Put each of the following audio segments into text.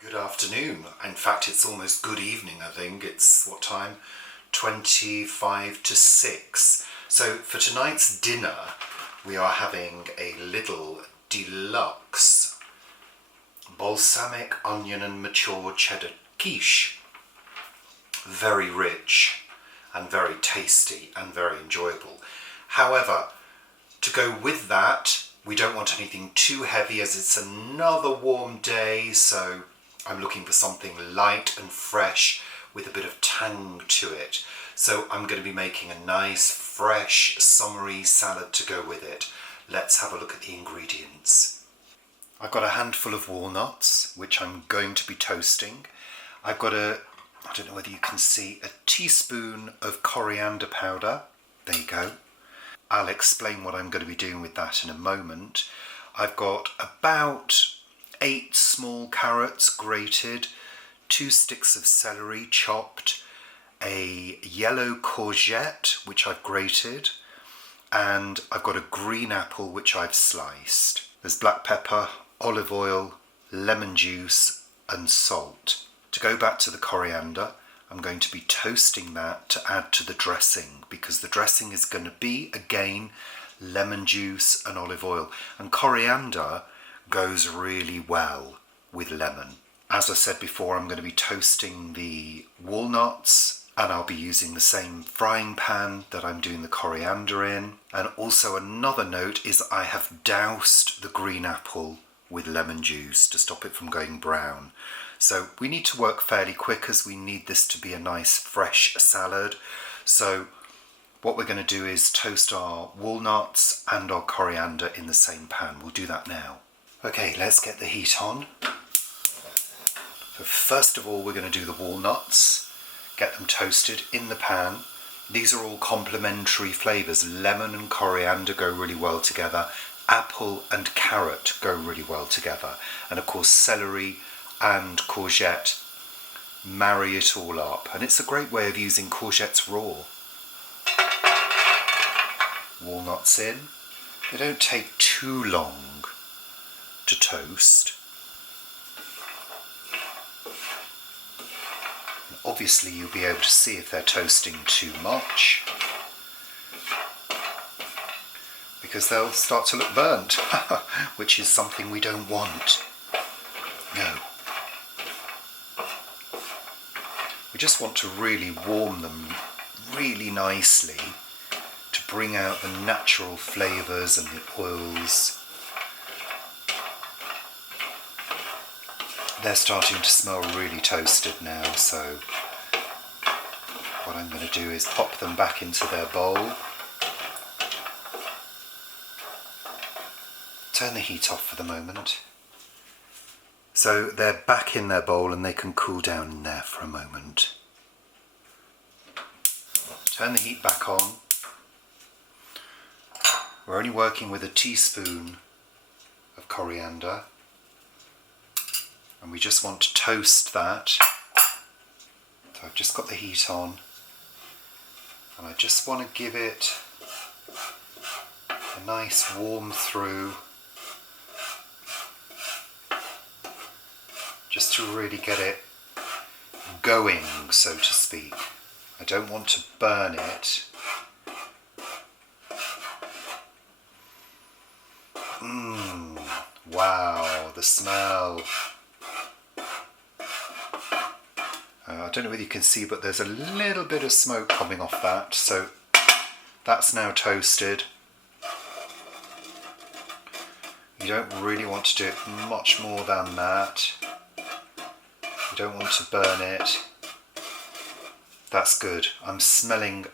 Good afternoon. In fact, it's almost good evening, I think. It's what time? 25 to 6. So for tonight's dinner, we are having a little deluxe balsamic onion and mature cheddar quiche. Very rich and very tasty and very enjoyable. However, to go with that, we don't want anything too heavy as it's another warm day, so I'm looking for something light and fresh with a bit of tang to it. So I'm going to be making a nice, fresh, summery salad to go with it. Let's have a look at the ingredients. I've got a handful of walnuts, which I'm going to be toasting. I've got I don't know whether you can see, a teaspoon of coriander powder. There you go. I'll explain what I'm going to be doing with that in a moment. I've got about 8 small carrots grated, 2 sticks of celery chopped, a yellow courgette which I've grated, and I've got a green apple which I've sliced. There's black pepper, olive oil, lemon juice and salt. To go back to the coriander, I'm going to be toasting that to add to the dressing, because the dressing is going to be, again, lemon juice and olive oil. And coriander goes really well with lemon. As I said before, I'm going to be toasting the walnuts, and I'll be using the same frying pan that I'm doing the coriander in. And also another note is I have doused the green apple with lemon juice to stop it from going brown. So we need to work fairly quick as we need this to be a nice fresh salad. So what we're going to do is toast our walnuts and our coriander in the same pan. We'll do that now. Okay, let's get the heat on. So first of all, we're going to do the walnuts, get them toasted in the pan. These are all complementary flavours. Lemon and coriander go really well together. Apple and carrot go really well together. And of course, celery and courgette marry it all up. And it's a great way of using courgettes raw. Walnuts in. They don't take too long to toast. And obviously you'll be able to see if they're toasting too much, because they'll start to look burnt, which is something we don't want. No. We just want to really warm them really nicely to bring out the natural flavours and the oils. They're starting to smell really toasted now, so what I'm going to do is pop them back into their bowl. Turn the heat off for the moment. So they're back in their bowl and they can cool down in there for a moment. Turn the heat back on. We're only working with a teaspoon of coriander, and we just want to toast that. So I've just got the heat on, and I just want to give it a nice warm through, just to really get it going, so to speak. I don't want to burn it. Wow, the smell. I don't know whether you can see, but there's a little bit of smoke coming off that, so that's now toasted. You don't really want to do it much more than that. You don't want to burn it. That's good. I'm smelling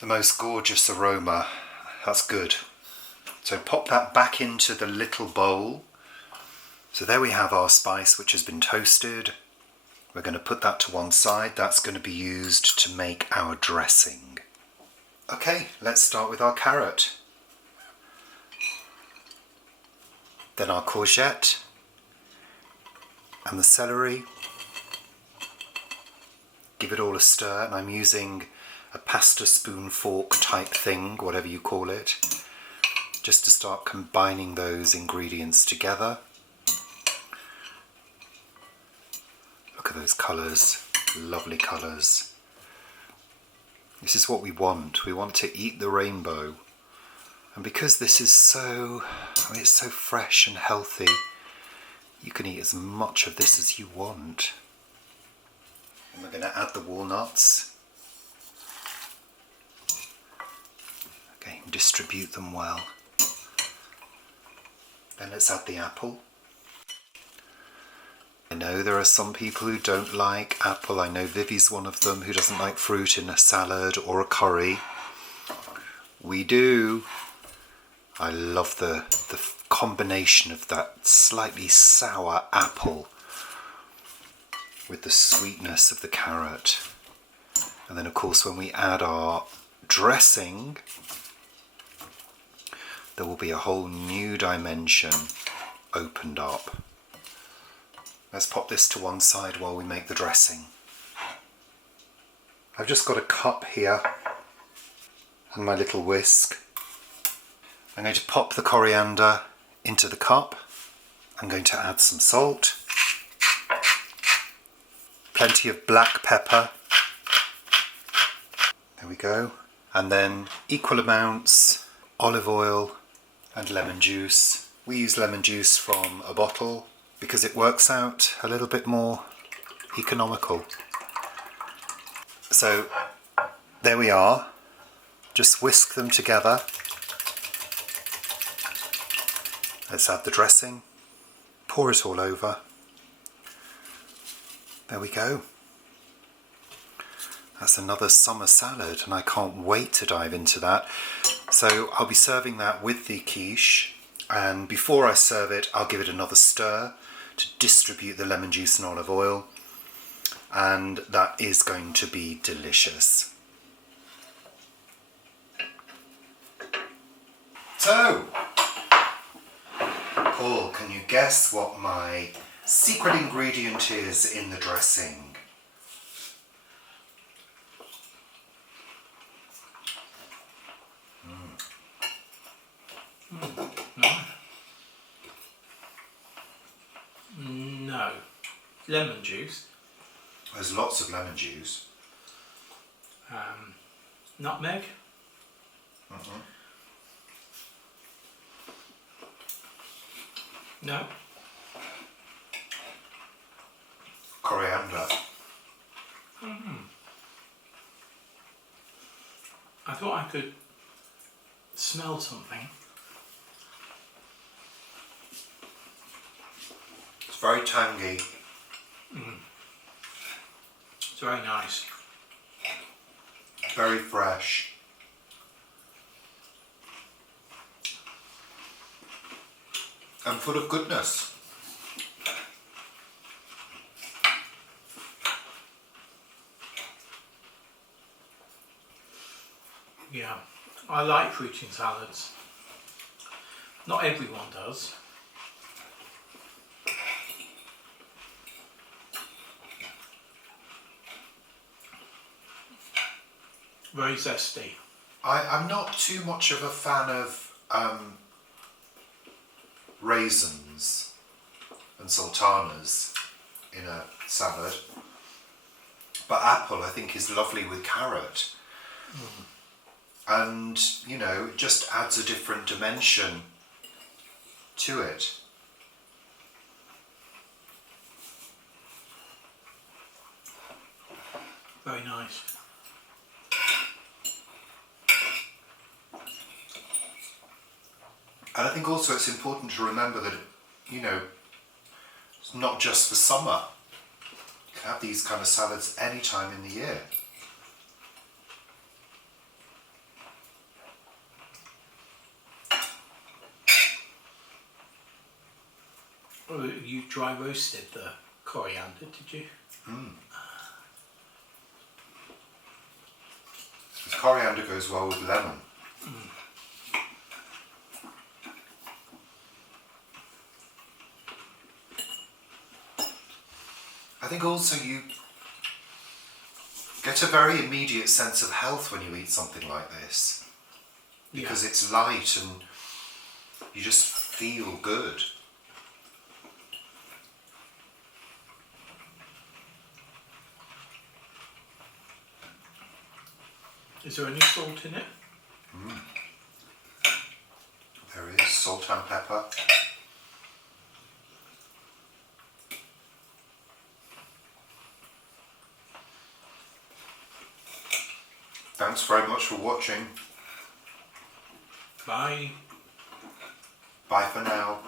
the most gorgeous aroma. That's good. So pop that back into the little bowl. So there we have our spice, which has been toasted. We're going to put that to one side. That's going to be used to make our dressing. Okay, let's start with our carrot. Then our courgette and the celery. Give it all a stir, and I'm using a pasta spoon fork type thing, whatever you call it, just to start combining those ingredients together. Look at those colours, lovely colours. This is what we want. We want to eat the rainbow. And because this is so, it's so fresh and healthy, you can eat as much of this as you want. And we're going to add the walnuts. Again, distribute them well. Then let's add the apple. I know there are some people who don't like apple. I know Vivi's one of them who doesn't like fruit in a salad or a curry. We do. I love the combination of that slightly sour apple with the sweetness of the carrot. And then of course when we add our dressing, there will be a whole new dimension opened up. Let's pop this to one side while we make the dressing. I've just got a cup here and my little whisk. I'm going to pop the coriander into the cup. I'm going to add some salt, plenty of black pepper. There we go. And then equal amounts olive oil and lemon juice. We use lemon juice from a bottle because it works out a little bit more economical. So there we are. Just whisk them together. Let's add the dressing. Pour it all over. There we go. That's another summer salad and I can't wait to dive into that. So I'll be serving that with the quiche, and before I serve it I'll give it another stir to distribute the lemon juice and olive oil, and that is going to be delicious. So, Paul, can you guess what my secret ingredient is in the dressing? No. Lemon juice. There's lots of lemon juice. Nutmeg. No. Coriander. I thought I could smell something. It's very tangy. It's very nice. Very fresh. And full of goodness. Yeah, I like fruit in salads. Not everyone does. Very zesty. I'm not too much of a fan of raisins and sultanas in a salad, but apple I think is lovely with carrot. And you know, it just adds a different dimension to it. Very nice. And I think also it's important to remember that, you know, it's not just for summer. You can have these kind of salads any time in the year. Oh, you dry roasted the coriander, did you? Because coriander goes well with lemon. I think also you get a very immediate sense of health when you eat something like this, because it's light and you just feel good. Is there any salt in it? There is salt and pepper. Thanks very much for watching. Bye. Bye for now.